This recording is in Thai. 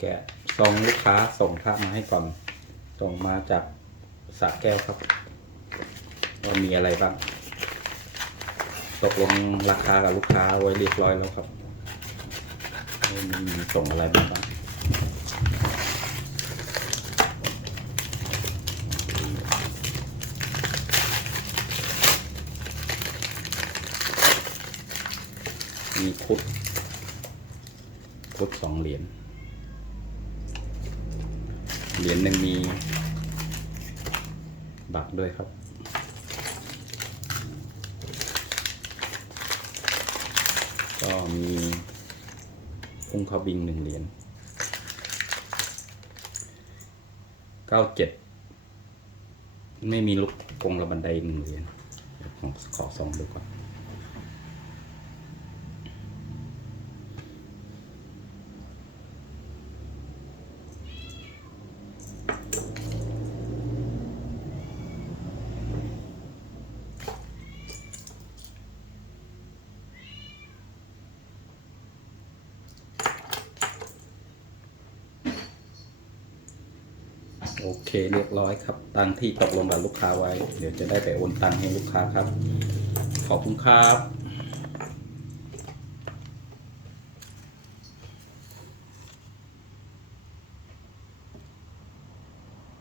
แกะซองลูกค้าส่งภามาให้ก่อนส่งมาจากสระแก้วครับว่ามีอะไรบ้างตกลงราคากับลูกค้าไว้เรียบร้อยแล้วครับมีส่งอะไรมาบ้างมีคุดคุดสองเหรียญ เหรียญหนึ่งมีบัตรด้วยครับ ก็มีพุ่งข้าบิงหนึ่งเหรียญเก้าเจ็ดไม่มีลูกกงระบันไดหนึ่งเหรียญขอขอสองดูก่อน โอเคเรียบร้อยครับตังที่ตกลงกับลูกค้าไว้ เดี๋ยวจะได้ไปโอนตังให้ลูกค้าครับ ขอบคุณครับ